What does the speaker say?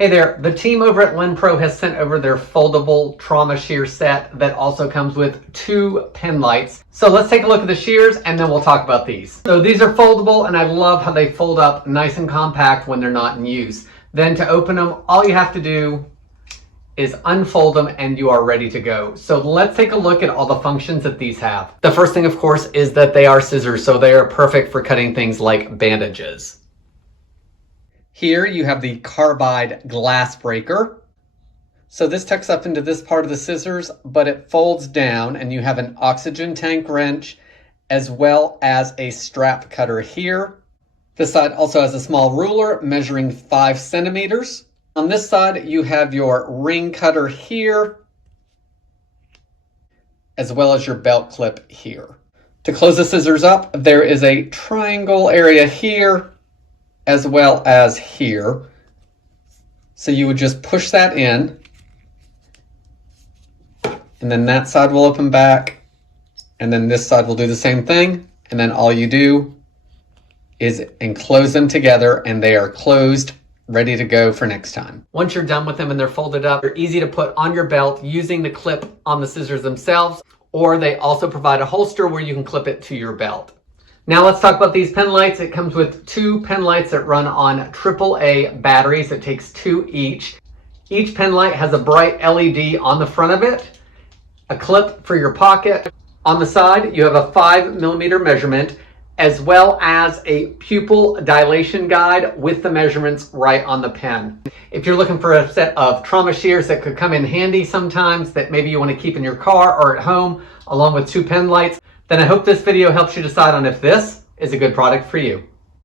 Hey there, the team over at LenPro has sent over their foldable trauma shear set that also comes with 2 Penlights. So let's take a look at the shears and then we'll talk about these. So these are foldable and I love how they fold up nice and compact when they're not in use. Then to open them, all you have to do is unfold them and you are ready to go. So let's take a look at all the functions that these have. The first thing, of course, is that they are scissors, so they are perfect for cutting things like bandages. Here you have the carbide glass breaker. So this tucks up into this part of the scissors, but it folds down and you have an oxygen tank wrench as well as a strap cutter here. This side also has a small ruler measuring 5 centimeters. On this side you have your ring cutter here as well as your belt clip here. To close the scissors up, there is a triangle area here as well as here. So you would just push that in and then that side will open back and then this side will do the same thing, and then all you do is enclose them together and they are closed, ready to go for next time. Once you're done with them and they're folded up, they're easy to put on your belt using the clip on the scissors themselves, or they also provide a holster where you can clip it to your belt. Now let's talk about these Penlights. It comes with 2 Penlights that run on AAA batteries. It takes 2 each. Each Penlight has a bright LED on the front of it, a clip for your pocket. On the side, you have a 5mm measurement, as well as a pupil dilation guide with the measurements right on the pen. If you're looking for a set of trauma shears that could come in handy sometimes, that maybe you want to keep in your car or at home, along with 2 Penlights, then I hope this video helps you decide on if this is a good product for you.